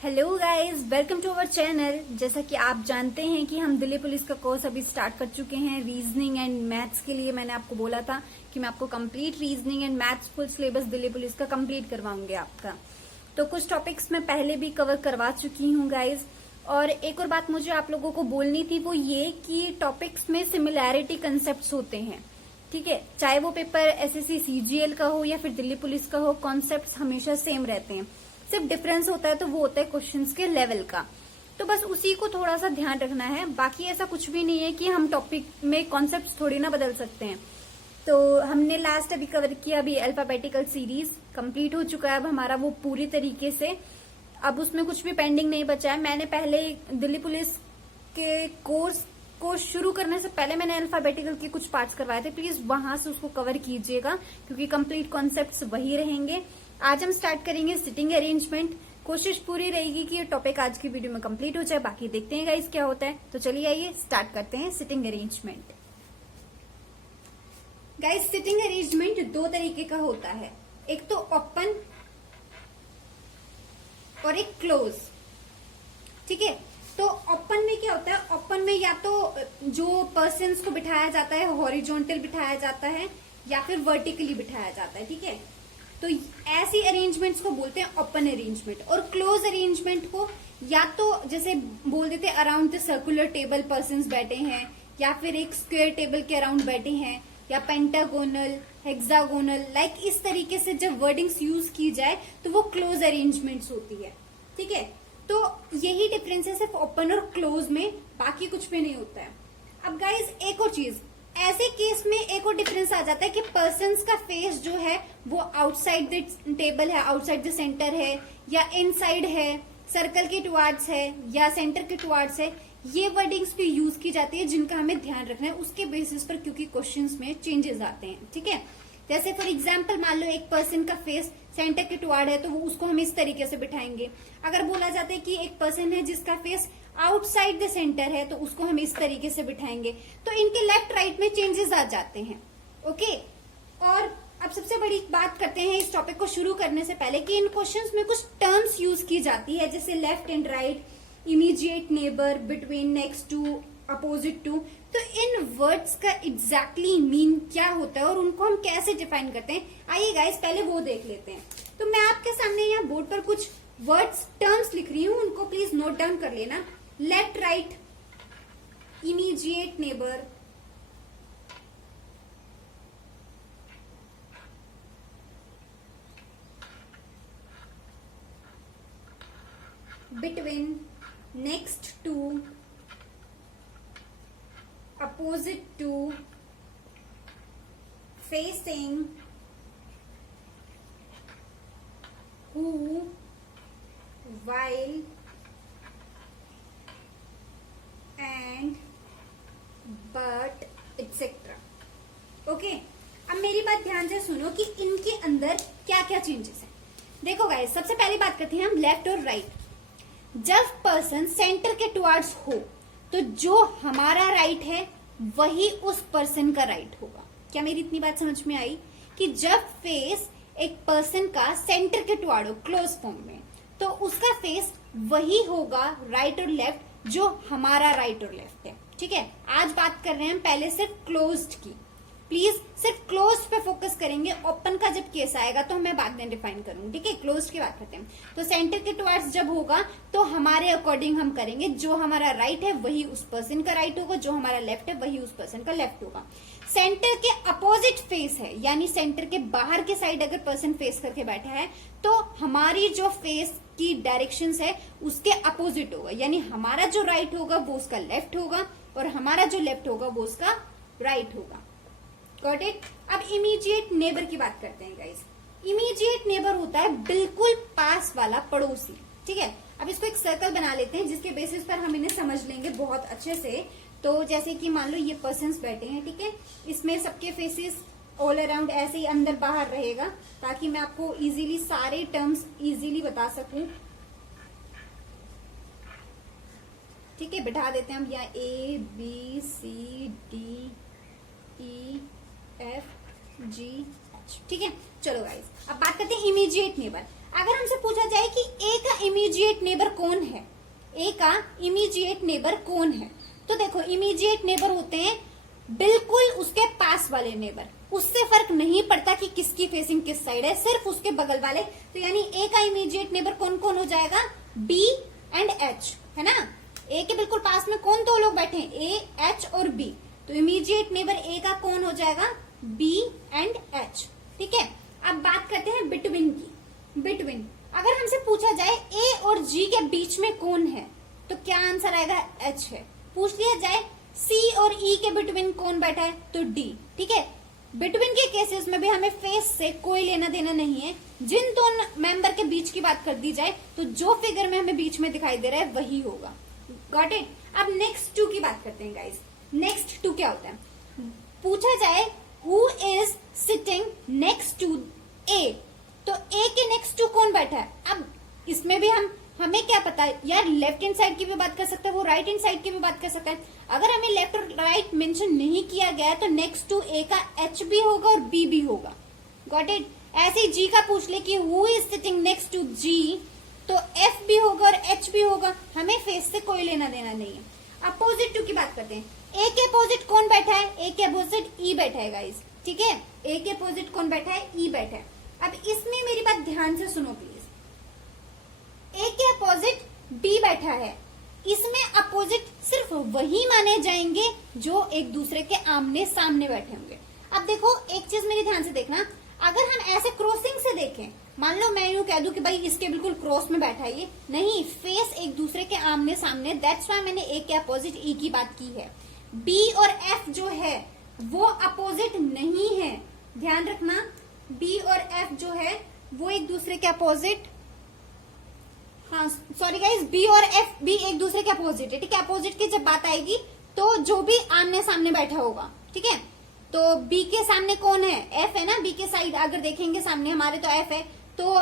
Hello guys, welcome to our channel. जैसा कि आप जानते हैं कि हम दिल्ली पुलिस का कोर्स अभी स्टार्ट कर चुके हैं। रीजनिंग एंड मैथ्स के लिए मैंने आपको बोला था कि मैं आपको complete reasoning and maths full syllabus Delhi police का कंप्लीट करवाऊंगी आपका। तो कुछ टॉपिक्स मैं पहले भी कवर करवा चुकी हूँ गाइज। और एक और बात मुझे आप लोगों को बोलनी थी, वो ये कि टॉपिक्स में सिमिलैरिटी कंसेप्ट होते हैं, ठीक है। चाहे वो पेपर एसएससी सीजीएल का हो या फिर दिल्ली पुलिस का हो, कॉन्सेप्ट हमेशा सेम रहते हैं। सिर्फ डिफरेंस होता है तो वो होता है क्वेश्चंस के लेवल का। तो बस उसी को थोड़ा सा ध्यान रखना है। बाकी ऐसा कुछ भी नहीं है कि हम टॉपिक में कॉन्सेप्ट्स थोड़ी ना बदल सकते हैं। तो हमने लास्ट अभी कवर किया, अभी अल्फाबेटिकल सीरीज कंप्लीट हो चुका है अब हमारा वो पूरी तरीके से। अब उसमें कुछ भी पेंडिंग नहीं बचा है। मैंने पहले दिल्ली पुलिस के कोर्स को शुरू करने से पहले मैंने अल्फाबेटिकल के कुछ पार्ट्स करवाए थे। प्लीज वहां से उसको कवर कीजिएगा क्योंकि कंप्लीट कॉन्सेप्ट्स वही रहेंगे। आज हम स्टार्ट करेंगे सिटिंग अरेंजमेंट। कोशिश पूरी रहेगी कि ये टॉपिक आज की वीडियो में कंप्लीट हो जाए। बाकी देखते हैं गाइस क्या होता है। तो चलिए आइए स्टार्ट करते हैं sitting arrangement. Guys, sitting arrangement दो तरीके का होता है, एक तो ओपन और एक क्लोज, ठीक है। तो ओपन में क्या होता है? ओपन में या तो जो पर्सन्स को बिठाया जाता है हॉरिजॉन्टल बिठाया जाता है या फिर वर्टिकली बिठाया जाता है, ठीक है। तो ऐसी अरेंजमेंट्स को बोलते हैं ओपन अरेंजमेंट। और क्लोज अरेंजमेंट को या तो जैसे बोल देते हैं around the circular table persons बैठे हैं, या फिर एक स्क्वायर टेबल के अराउंड बैठे हैं, या पेंटागोनल, हेक्सागोनल, लाइक इस तरीके से जब वर्डिंग्स यूज की जाए तो वो क्लोज अरेंजमेंट्स होती है, ठीक है। तो यही डिफरेंस है सिर्फ ओपन और क्लोज में, बाकी कुछ भी नहीं होता है। अब गाइज एक और चीज, ऐसे केस में एक और डिफरेंस आ जाता है कि पर्सन्स का फेस जो है वो आउटसाइड द टेबल है, आउटसाइड द सेंटर है, या इनसाइड है, सर्कल के टुवार्ड्स है, या सेंटर के टुवार्ड्स है। ये वर्डिंग्स भी यूज की जाती है जिनका हमें ध्यान रखना है उसके बेसिस पर, क्योंकि क्वेश्चंस में चेंजेस आते हैं, ठीक है। जैसे फॉर एग्जाम्पल मान लो एक पर्सन का फेस सेंटर के टुवार्ड है तो वो उसको हम इस तरीके से बिठाएंगे। अगर बोला जाता है कि एक पर्सन है जिसका फेस आउटसाइड द सेंटर है तो उसको हम इस तरीके से बिठाएंगे। तो इनके लेफ्ट राइट में चेंजेस आ जाते हैं, ओके। और अब सबसे बड़ी बात करते हैं इस टॉपिक को शुरू करने से पहले कि इन क्वेश्चंस में कुछ टर्म्स यूज की जाती है, जैसे left and right, immediate neighbour, between, next to, opposite to. तो इन वर्ड्स का एग्जैक्टली मीन क्या होता है और उनको हम कैसे डिफाइन करते हैं, आइए गाइस पहले वो देख लेते हैं। तो मैं आपके सामने यहाँ बोर्ड पर कुछ वर्ड्स टर्म्स लिख रही हूँ, उनको प्लीज नोट डाउन कर लेना। Left right, immediate neighbour, between, next to, opposite to, facing, who, while, and, but, etc. Okay, अब मेरी बात ध्यान से सुनो कि इनके अंदर क्या क्या चेंजेस हैं। देखो गाइस, सबसे पहली बात करते हैं हम लेफ्ट और राइट। जब पर्सन सेंटर के टुवार्ड्स हो तो जो हमारा राइट है वही उस पर्सन का राइट होगा। क्या मेरी इतनी बात समझ में आई कि जब फेस एक पर्सन का सेंटर के टुवार्ड हो क्लोज फॉर्म में, तो उसका फेस वही होगा राइट और लेफ्ट जो हमारा राइट और लेफ्ट है, ठीक है। आज बात कर रहे हैं हम पहले सिर्फ क्लोज्ड की। प्लीज सिर्फ क्लोज्ड पे फोकस करेंगे, ओपन का जब केस आएगा तो मैं बाद में डिफाइन करूंगी, ठीक है। क्लोज्ड की बात करते हैं। तो सेंटर के टुवार्ड्स जब होगा तो हमारे अकॉर्डिंग हम करेंगे, जो हमारा राइट है वही उस पर्सन का राइट होगा, जो हमारा लेफ्ट है वही उस पर्सन का लेफ्ट होगा। सेंटर के अपोजिट फेस है, यानी सेंटर के बाहर के साइड अगर पर्सन फेस करके बैठा है तो हमारी जो फेस की डायरेक्शंस है उसके अपोजिट होगा, यानी हमारा जो राइट होगा वो उसका लेफ्ट होगा और हमारा जो लेफ्ट होगा वो उसका राइट होगा। Got it. अब इमीडिएट नेबर की बात करते हैं गाइस। इमीडिएट नेबर होता है बिल्कुल पास वाला पड़ोसी, ठीक है। अब इसको एक सर्कल बना लेते हैं जिसके बेसिस पर हम इन्हें समझ लेंगे बहुत अच्छे से। तो जैसे कि मान लो ये पर्सन्स बैठे हैं, ठीक है, इसमें सबके फेसेस ऑल अराउंड ऐसे ही अंदर बाहर रहेगा ताकि मैं आपको इजीली सारे टर्म्स इजीली बता सकूं, ठीक है। बिठा देते हैं हम यहाँ A B C D E F G H, ठीक है। चलो गाइस, अब बात करते हैं इमीडिएट नेबर। अगर हमसे पूछा जाए कि ए का इमीडिएट नेबर कौन है, ए का इमीडिएट नेबर कौन है। तो देखो इमीडिएट नेबर होते हैं बिल्कुल उसके पास वाले नेबर, उससे फर्क नहीं पड़ता कि किसकी फेसिंग किस साइड है, सिर्फ उसके बगल वाले। तो यानी ए का इमीडिएट नेबर कौन कौन हो जाएगा, बी एंड एच, है ना। ए के बिल्कुल पास में कौन दो लोग बैठे हैं, ए, एच और बी। तो इमीडिएट नेबर ए का कौन हो जाएगा, बी एंड एच, ठीक है। अब बात करते हैं बिटवीन की। बिटवीन अगर हमसे पूछा जाए ए और जी के बीच में कौन है, तो क्या आंसर आएगा, एच है। पूछ लिया जाए सी और ई के बिटवीन कौन बैठा है, तो डी, ठीक है। बिटवीन के केसेस में भी हमें फेस से कोई लेना देना नहीं है। जिन दोनों मेंबर के बीच की बात कर दी जाए तो जो फिगर में हमें बीच में दिखाई दे रहा है वही होगा। Got it. अब नेक्स्ट टू की बात करते हैं गाइस। नेक्स्ट टू क्या होता है, पूछा जाए who is sitting next to A, तो ए के नेक्स्ट टू कौन बैठा है। अब इसमें भी हमें क्या पता है यार, लेफ्ट हैंड साइड की भी बात कर सकता है, वो राइट हैंड साइड की भी बात कर सकता है। अगर हमें लेफ्ट और राइट मेंशन नहीं किया गया तो नेक्स्ट टू ए का एच भी होगा और बी भी होगा। Got it. ऐसे ही जी का पूछ ले कि who is sitting next to G, तो एफ भी होगा और एच भी होगा। हमें फेस से कोई लेना देना नहीं है। अपोजिट टू की बात करते हैं। ए के अपोजिट कौन बैठा है, ए के अपोजिट ई बैठा है गाइस, ठीक है। ए के अपोजिट कौन बैठा है, ई बैठा है। अब इसमें मेरी बात ध्यान से सुनो प्लीज। ए के अपोजिट बी बैठा है, इसमें अपोजिट सिर्फ वही माने जाएंगे जो एक दूसरे के आमने सामने बैठे होंगे। अब देखो एक चीज मेरी ध्यान से देखना, अगर हम ऐसे क्रॉसिंग से देखें, मान लो मैं यूं कह दूं कि भाई इसके बिल्कुल क्रॉस में बैठा है ये, नहीं, फेस एक दूसरे के आमने सामने। दैट्स वाई मैंने ए के अपोजिट ई की बात की है। बी और एफ जो है वो अपोजिट नहीं है, ध्यान रखना। बी और एफ जो है वो एक दूसरे के अपोजिट, हाँ सॉरी गाइस, बी और एफ भी एक दूसरे के अपोजिट है, ठीक है। अपोजिट की जब बात आएगी तो जो भी आमने सामने बैठा होगा, ठीक है। तो बी के सामने कौन है, एफ है ना। बी के साइड अगर देखेंगे सामने हमारे तो एफ है। तो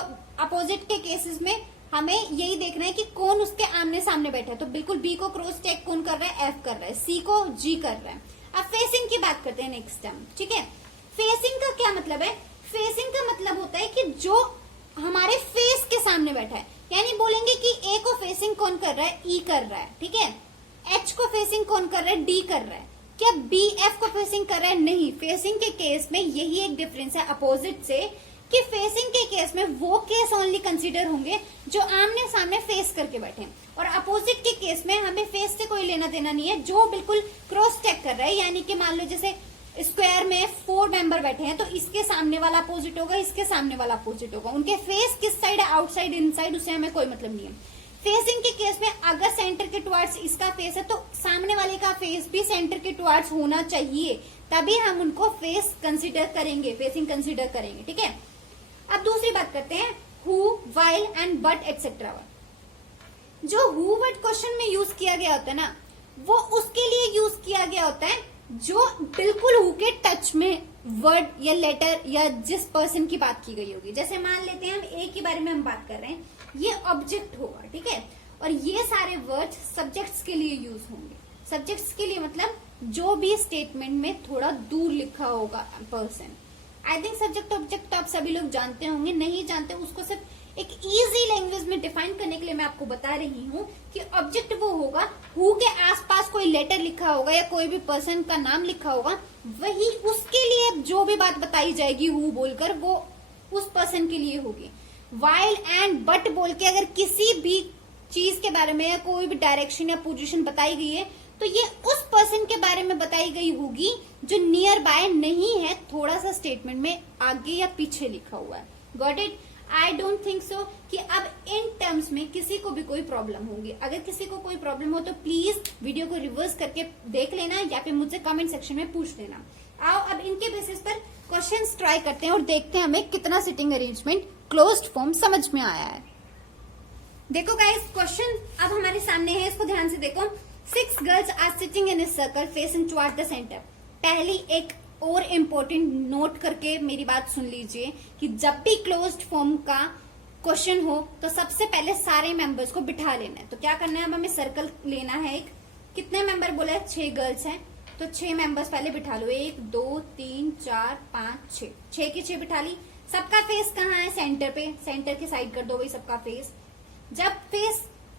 अपोजिट के केसेस में हमें यही देखना है कि कौन उसके आमने सामने बैठा है। तो बिल्कुल बी को क्रॉस चेक कौन कर रहा है, एफ कर रहा है, सी को जी कर रहा है। अब फेसिंग की बात करते हैं नेक्स्ट टाइम, ठीक है। फेसिंग का क्या मतलब है, फेसिंग का मतलब होता है कि जो हमारे फेस के सामने बैठा है, यानी बोलेंगे कि ए को फेसिंग कौन कर रहा है, ई कर रहा है, ठीक है। एच को फेसिंग कौन कर रहा है, डी कर रहा है। क्या बी एफ को फेसिंग कर रहा है, नहीं। फेसिंग के केस में यही एक डिफरेंस है अपोजिट से, कि फेसिंग के केस में वो केस ओनली कंसीडर होंगे जो आमने सामने फेस करके बैठे हैं, और अपोजिट के केस में हमें फेस से कोई लेना देना नहीं है, जो बिल्कुल क्रॉस चेक कर रहा है। यानी कि मान लो जैसे स्क्वायर में 4 मेंबर बैठे हैं, तो इसके सामने वाला अपोजिट होगा, इसके सामने वाला अपोजिट होगा। उनके फेस किस साइड है, आउटसाइड इनसाइड, उससे हमें कोई मतलब नहीं है। फेसिंग के केस में अगर सेंटर के टुवर्ड्स इसका फेस है तो सामने वाले का फेस भी सेंटर के टुवर्ड्स होना चाहिए, तभी हम उनको फेस कंसीडर करेंगे, फेसिंग कंसीडर करेंगे, ठीक है। अब दूसरी बात करते हैं who, while and but etcetera. जो हु वर्ड क्वेश्चन में यूज किया गया होता है ना, वो उसके लिए यूज किया गया होता है जो बिल्कुल हु के टच में वर्ड या लेटर या जिस पर्सन की बात की गई होगी। जैसे मान लेते हैं हम ए के बारे में हम बात कर रहे हैं, ये ऑब्जेक्ट होगा, ठीक है। और ये सारे वर्ड्स सब्जेक्ट्स के लिए यूज होंगे। सब्जेक्ट्स के लिए मतलब जो भी स्टेटमेंट में थोड़ा दूर लिखा होगा person. I think subject object तो आप सभी लोग जानते होंगे, नहीं जानते उसको सिर्फ एक इजी लैंग्वेज में डिफाइन करने के लिए मैं आपको बता रही हूँ कि ऑब्जेक्ट वो होगा हु के आसपास कोई लेटर लिखा होगा या कोई भी पर्सन का नाम लिखा होगा, वही उसके लिए जो भी बात बताई जाएगी हु बोलकर वो उस पर्सन के लिए होगी। वाइल एंड बट बोल के अगर किसी भी चीज के बारे में या कोई भी डायरेक्शन या पोजीशन बताई गई है तो ये उस पर्सन के बारे में बताई गई होगी जो नियर बाय नहीं है, थोड़ा सा स्टेटमेंट में आगे या पीछे लिखा हुआ है। Got it. I don't think so कि अब इन टर्म्स में किसी को भी कोई प्रॉब्लम होगी। अगर किसी को कोई प्रॉब्लम हो तो प्लीज वीडियो को रिवर्स करके देख लेना या फिर मुझसे कमेंट सेक्शन में पूछ लेना। आओ अब इनके बेसिस पर क्वेश्चंस ट्राई करते हैं और देखते हैं हमें कितना सिटिंग अरेंजमेंट क्लोज्ड फॉर्म समझ में आया है। देखो गाइस, क्वेश्चन अब हमारे सामने है, इसको ध्यान से देखो। 6 girls are sitting in a circle facing toward the centre. पहली एक और इम्पोर्टेंट नोट करके मेरी बात सुन लीजिए कि जब भी क्लोज्ड फॉर्म का क्वेश्चन हो तो सबसे पहले सारे मेंबर्स को बिठा लेना है। तो क्या करना है, अब हमें सर्कल लेना है। एक कितने मेंबर बोला है, 6 गर्ल्स हैं, तो 6 मेंबर्स पहले बिठा लो। 1 2 3 4 5 6, 6 की 6 बिठा ली। सबका फेस कहाँ है, सेंटर पे, सेंटर की साइड कर दो भाई सबका फेस। जब फेस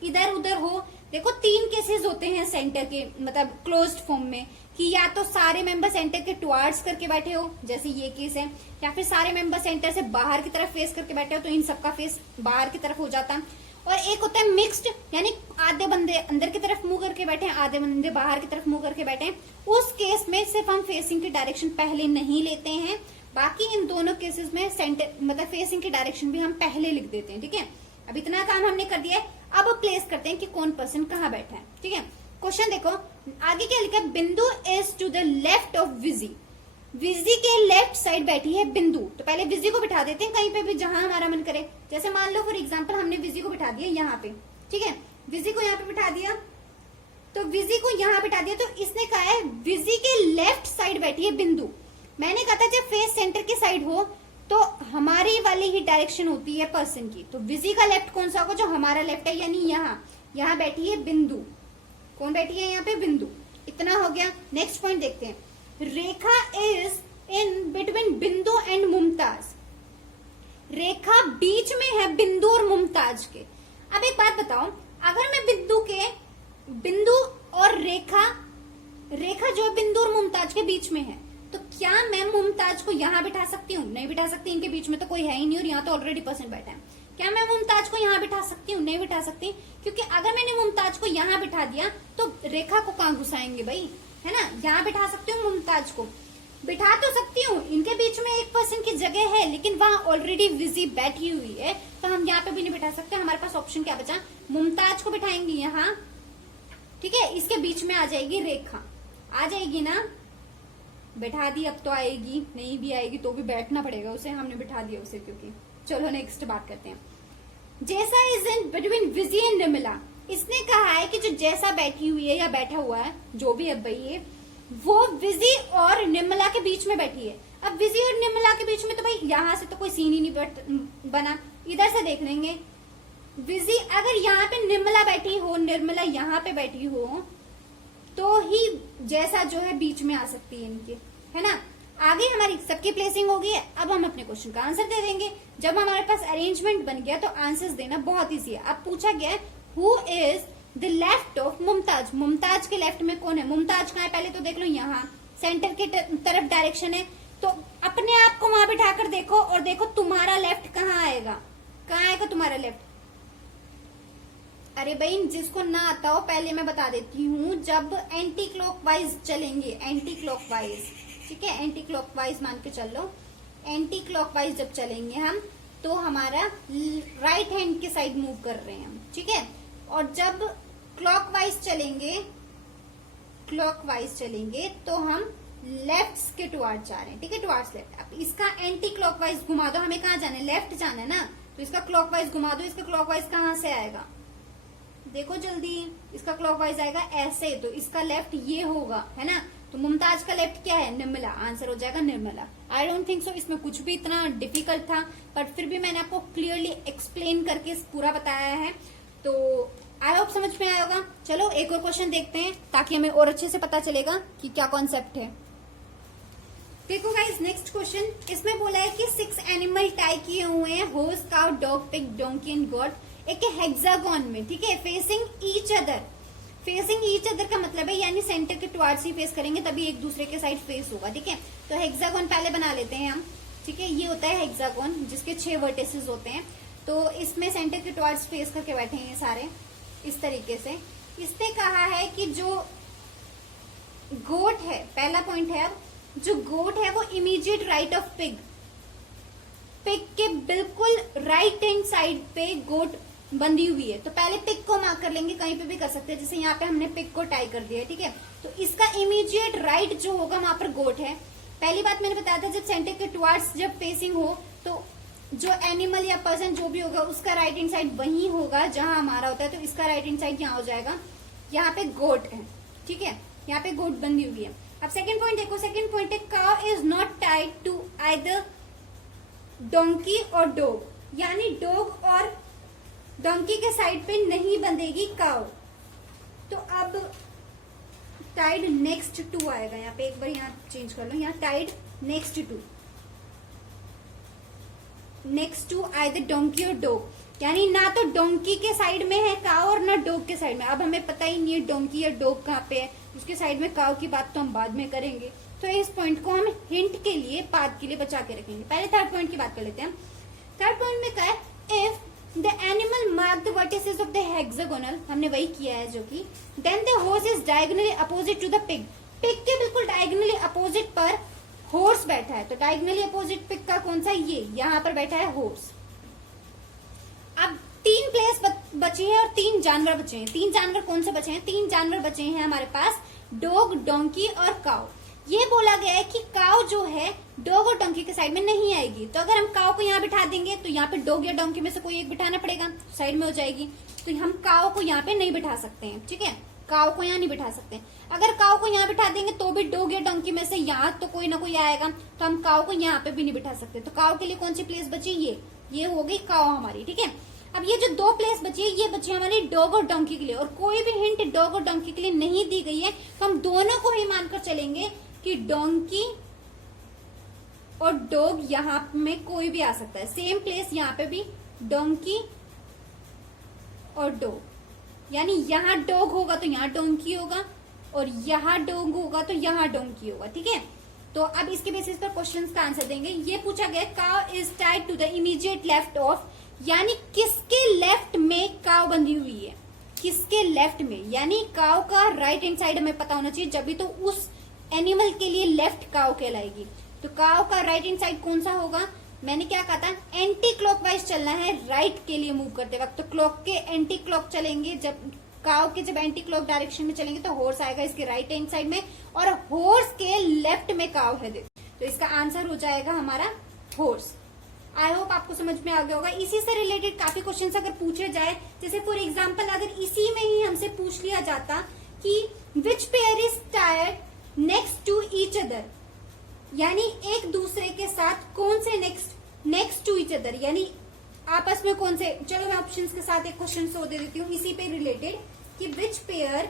इधर उधर हो। देखो 3 केसेस होते हैं सेंटर के, मतलब क्लोज्ड फॉर्म में, कि या तो सारे मेंबर सेंटर के टुवार्ड्स करके बैठे हो, जैसे ये केस है, या फिर सारे मेंबर सेंटर से बाहर की तरफ फेस करके बैठे हो, तो इन सबका फेस बाहर की तरफ हो जाता है। और एक होता है मिक्स्ड, यानी आधे बंदे अंदर की तरफ मुंह करके बैठे हैं, आधे बंदे बाहर की तरफ मुंह करके बैठे हैं। उस केस में सिर्फ हम फेसिंग की डायरेक्शन पहले नहीं लेते हैं, बाकी इन दोनों केसेस में सेंटर मतलब फेसिंग की डायरेक्शन भी हम पहले लिख देते हैं। ठीक है, अब इतना काम हमने कर दिया है। अब प्लेस करते हैं कि कौन पर्सन कहाँ बैठा है। ठीक है, क्वेश्चन देखो आगे क्या लिखा है, Bindu is to the left of Viji. Viji के लेफ्ट साइड बैठी है बिंदु, तो पहले विजी को बिठा देते हैं कहीं पे भी जहां हमारा मन करे। जैसे मान लो फॉर एग्जांपल हमने विजी को बिठा दिया यहाँ पे। ठीक है, विजी को यहाँ पे बिठा दिया, तो विजी को यहाँ बिठा दिया, तो इसने कहा है विजी के लेफ्ट साइड बैठी है बिंदु। मैंने कहा था जब फेस सेंटर की साइड हो तो हमारी वाली ही डायरेक्शन होती है पर्सन की, तो विजी का लेफ्ट कौन सा होगा, जो हमारा लेफ्ट है, यानी यहाँ बैठी है बिंदु। कौन बैठी है यहाँ पे, बिंदु। इतना हो गया। नेक्स्ट पॉइंट देखते हैं, रेखा इज इन बिटवीन बिंदु एंड मुमताज। रेखा बीच में है बिंदु और मुमताज के। अब एक बात बताओ, अगर मैं बिंदु और रेखा जो है बिंदु और मुमताज के बीच में है, तो क्या मैं मुमताज को यहाँ बिठा सकती हूँ? नहीं बिठा सकती, इनके बीच में तो कोई है ही नहीं और यहाँ तो ऑलरेडी पर्सन बैठा है। क्या मैं मुमताज को यहाँ बिठा सकती हूँ? नहीं बिठा सकती, क्योंकि अगर मैंने मुमताज को यहाँ बिठा दिया तो रेखा को कहाँ घुसाएंगे भाई, है ना। यहाँ बिठा सकती हूँ मुमताज को, बिठा तो सकती हूँ, इनके बीच में एक पर्सन की जगह है, लेकिन वहां ऑलरेडी विजी बैठी हुई है, तो हम यहाँ पे भी नहीं बिठा सकते। हमारे पास ऑप्शन क्या बचा, मुमताज को बिठाएंगे यहाँ। ठीक है, इसके बीच में आ जाएगी रेखा, आ जाएगी ना, बैठा दी। अब तो आएगी, नहीं भी आएगी तो भी बैठना पड़ेगा उसे, हमने बिठा दिया उसे क्योंकि। चलो नेक्स्ट बात करते हैं, Jaisa is in between Viji and Nirmala. इसने कहा है कि जो जैसा बैठी हुई है या बैठा हुआ है, जो भी अब भाई है, वो विजी और निर्मला के बीच में बैठी है। अब विजी और निर्मला के बीच में तो भाई यहां से तो कोई सीन ही नहीं बना, इधर से देख लेंगे। विजी अगर यहाँ पे निर्मला बैठी हो, निर्मला यहाँ पे बैठी हो, तो ही जैसा जो है बीच में आ सकती है इनके, है ना। आगे हमारी सबकी प्लेसिंग हो गई है, अब हम अपने क्वेश्चन का आंसर दे देंगे। जब हमारे पास अरेंजमेंट बन गया तो आंसर्स देना बहुत इजी है। अब पूछा गया है who is the left of Mumtaz. Mumtaz के लेफ्ट में कौन है, मुमताज कहाँ है, पहले तो देख लो, यहाँ सेंटर की तरफ डायरेक्शन है, तो अपने आप को वहां बिठा कर देखो और देखो तुम्हारा लेफ्ट कहाँ आएगा, कहाँ आएगा तुम्हारा लेफ्ट। अरे भाई जिसको ना आता हो पहले मैं बता देती हूँ, जब एंटी क्लॉकवाइज चलेंगे, एंटी क्लॉकवाइज, ठीक है, एंटी क्लॉकवाइज मान के चल लो, एंटी क्लॉकवाइज जब चलेंगे हम तो हमारा राइट हैंड के साइड मूव कर रहे हैं हम, ठीक है। और जब क्लॉकवाइज चलेंगे तो हम लेफ्ट के टुवार्ड जा रहे हैं, ठीक है, टुवार्ड्स लेफ्ट। अब इसका एंटी क्लॉकवाइज घुमा दो, हमें कहाँ जाना है, लेफ्ट जाना है ना, तो इसका क्लॉकवाइज घुमा दो। इसका क्लॉकवाइज कहाँ से आएगा, देखो जल्दी, इसका क्लॉकवाइज आएगा ऐसे, तो इसका लेफ्ट ये होगा, है ना। तो मुमताज का लेफ्ट क्या है, निर्मला, आंसर हो जाएगा Nirmala. I don't think so इसमें कुछ भी इतना डिफिकल्ट था, बट फिर भी मैंने आपको क्लियरली एक्सप्लेन करके पूरा बताया है, तो आई होप समझ में आया होगा। चलो एक और क्वेश्चन देखते हैं ताकि हमें और अच्छे से पता चलेगा कि क्या कॉन्सेप्ट है। देखो गाइस नेक्स्ट क्वेश्चन, इसमें बोला है कि 6 एनिमल टाई किए हुए हैं, horse, cow, dog, pig, donkey and got, एक हेक्सागोन में, ठीक है, facing each other. Facing each other का मतलब है यानी सेंटर के टुवार्ड्स ही फेस करेंगे तभी एक दूसरे के साइड फेस होगा, ठीक है। तो हेक्सागोन पहले बना लेते हैं हम, ठीक है। ये होता है हेक्सागोन जिसके 6 वर्टिसेस होते हैं, तो इसमें सेंटर के टुवार्ड्स फेस करके बैठे हैं ये सारे इस तरीके से। इसने कहा है कि जो गोट है, पहला पॉइंट है, अब जो गोट है वो immediate right of pig, pig के बिल्कुल राइट हैंड साइड पे गोट बंधी हुई है। तो पहले पिग को मार्क कर लेंगे, कहीं पे भी कर सकते हैं, जैसे यहाँ पे हमने पिग को टाई कर दिया है, ठीक है। तो इसका इमीडिएट राइट जो होगा वहां पर गोट है। पहली बात मैंने बताया था, जब सेंटर के टुवार्ड्स जब फेसिंग हो तो जो एनिमल या पर्सन जो भी होगा उसका राइट हैंड साइड वही होगा जहां हमारा होता है, तो इसका राइट हैंड साइड यहाँ हो जाएगा, यहाँ पे गोट है, ठीक है, यहाँ पे गोट बंधी हुई है। अब सेकंड पॉइंट देखो, सेकंड पॉइंट है cow is not tied to either donkey और डॉग, यानी डॉग और डोंकी के साइड पे नहीं बंधेगी काउ। तो अब टाइड नेक्स्ट टू आएगा, यहाँ पे एक बार यहाँ चेंज कर लो, यहाँ tied next to either donkey और डॉग। यानी ना तो डोंकी के साइड में है काव और ना डॉग के साइड में। अब हमें पता ही नहीं है डोंकी या डॉग कहाँ पे है, उसके साइड में काव की बात तो हम बाद में करेंगे। तो इस पॉइंट को हम हिंट के लिए, बाद के लिए बचा के रखेंगे। पहले थर्ड पॉइंट की बात कर लेते हैं। थर्ड पॉइंट में क्या है, if the animal mark the vertices of the hexagonal, हमने वही किया है जो कि, then the horse is diagonally opposite to the pig, pig के बिल्कुल डायगोनली अपोजिट पर हॉर्स बैठा है। तो डायगोनली अपोजिट पिग का कौन सा, ये यहाँ पर बैठा है हॉर्स। अब 3 प्लेस बची है और 3 जानवर बचे हैं। 3 जानवर कौन से बचे हैं, 3 जानवर बचे हैं हमारे पास, डॉग, डोंकी और काव। ये बोला गया है कि काव जो है डॉग और डोंकी के साइड में नहीं आएगी। तो अगर हम काव को यहाँ बिठा देंगे तो यहाँ पे डॉग या डोंकी में से कोई एक बिठाना पड़ेगा, साइड में हो जाएगी। तो हम काव को यहाँ पे नहीं बिठा सकते हैं, ठीक है, काव को यहाँ नहीं बिठा सकते। अगर काव को यहाँ बिठा देंगे तो भी डॉग या डोंकी में से यहाँ तो कोई ना कोई आएगा, तो हम काव को यहाँ पे भी नहीं बिठा सकते। तो काव के लिए कौन सी प्लेस बची, ये हो गई काव हमारी, ठीक है। अब ये जो 2 प्लेस बची है, ये बची हमारी डॉग और डोंकी के लिए, और कोई भी हिंट डॉग और डोंकी के लिए नहीं दी गई है। तो हम दोनों को ही मानकर चलेंगे कि डोंकी और डॉग यहाँ में कोई भी आ सकता है। सेम प्लेस यहाँ पे भी डोंकी और डॉग, यानी यहाँ डॉग होगा तो यहाँ डोंकी होगा, और यहाँ डॉग होगा तो यहाँ डोंकी होगा, ठीक है। तो अब इसके बेसिस पर क्वेश्चंस का आंसर देंगे। ये पूछा गया, cow is tied to the immediate left of, यानी किसके लेफ्ट में काव बंधी हुई है, किसके लेफ्ट में, यानी काव का राइट हैंड साइड हमें पता होना चाहिए, जब भी तो उस एनिमल के लिए लेफ्ट काव कहलाएगी। तो काव का राइट हैंड साइड कौन सा होगा, मैंने क्या कहा था, एंटी क्लॉकवाइज चलना है राइट के लिए मूव करते वक्त। तो क्लॉक के एंटी क्लॉक चलेंगे, जब काव के जब एंटी क्लॉक डायरेक्शन में चलेंगे तो हॉर्स आएगा इसके राइट हैंड साइड में, और हॉर्स के लेफ्ट में काव है। तो इसका आंसर हो जाएगा हमारा हॉर्स। आई होप आपको समझ में आ गया होगा। इसी से रिलेटेड काफी क्वेश्चंस अगर पूछे जाए, जैसे फॉर एग्जांपल अगर इसी में ही हमसे पूछ लिया जाता कि which pair is tired next to each other, यानी एक दूसरे के साथ कौन से नेक्स्ट टू ईच अदर, यानी आपस में कौन से। चलो मैं ऑप्शंस के साथ एक क्वेश्चन सो दे देती हूँ इसी पे रिलेटेड, कि which pair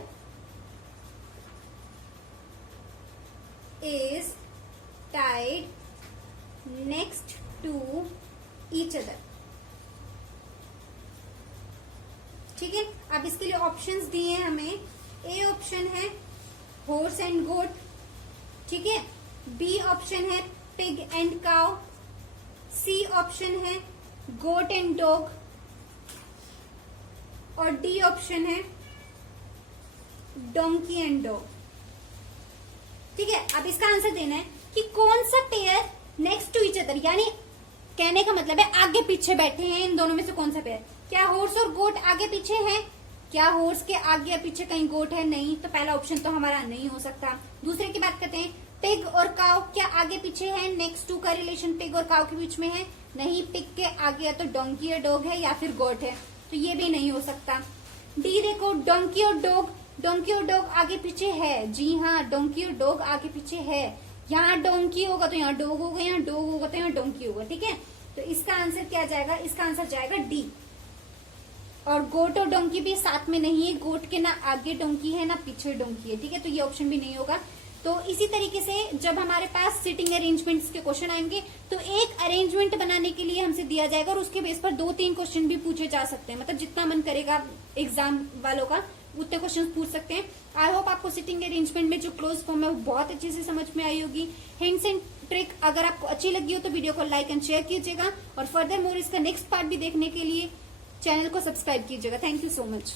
is tied next to each other, ठीक है। अब इसके लिए ऑप्शंस दिए हैं हमें। ए ऑप्शन है हॉर्स एंड गोट, ठीक है। बी ऑप्शन है pig and cow, C option है गोट एंड डॉग, और डी ऑप्शन है डोंकी एंड डॉग, ठीक है। अब इसका आंसर देना है कि कौन सा pair next to each other, यानी कहने का मतलब है आगे पीछे बैठे हैं इन दोनों में से कौन सा पेयर। क्या हॉर्स और गोट आगे पीछे हैं, क्या हॉर्स के आगे या पीछे कहीं गोट है, नहीं, तो पहला ऑप्शन तो हमारा नहीं हो सकता। दूसरे की बात करते हैं, पिग और काव क्या आगे पीछे है, नेक्स्ट टू का रिलेशन पिग और काव के बीच में है, नहीं, पिग के आगे या तो डोंकी और डॉग है या फिर गोट है, तो ये भी नहीं हो सकता। डी देखो, डोंकी और डॉग आगे पीछे है, जी हाँ, डोंकी और डॉग आगे पीछे है। यहाँ डोंकी होगा तो यहाँ डॉग होगा, यहाँ डॉग होगा तो यहाँ डोंकी होगा, ठीक है। तो इसका आंसर क्या जाएगा, इसका आंसर जाएगा डी। और गोट और डोंकी भी साथ में नहीं है, गोट के ना आगे डोंकी है ना पीछे डोंकी है, ठीक है, तो ये ऑप्शन भी नहीं होगा। तो इसी तरीके से जब हमारे पास सिटिंग अरेंजमेंट्स के क्वेश्चन आएंगे तो एक अरेंजमेंट बनाने के लिए हमसे दिया जाएगा, और उसके बेस पर 2-3 क्वेश्चन भी पूछे जा सकते हैं, मतलब जितना मन करेगा एग्जाम वालों का उतने क्वेश्चन पूछ सकते हैं। आई होप आपको सिटिंग अरेंजमेंट में जो क्लोज फॉर्म है वो बहुत अच्छे से समझ में आई होगी। हिंट्स एंड ट्रिक अगर आपको अच्छी लगी हो तो वीडियो को लाइक एंड शेयर कीजिएगा, और फर्दर मोर इसका नेक्स्ट पार्ट भी देखने के लिए चैनल को सब्सक्राइब कीजिएगा। Thank you so much.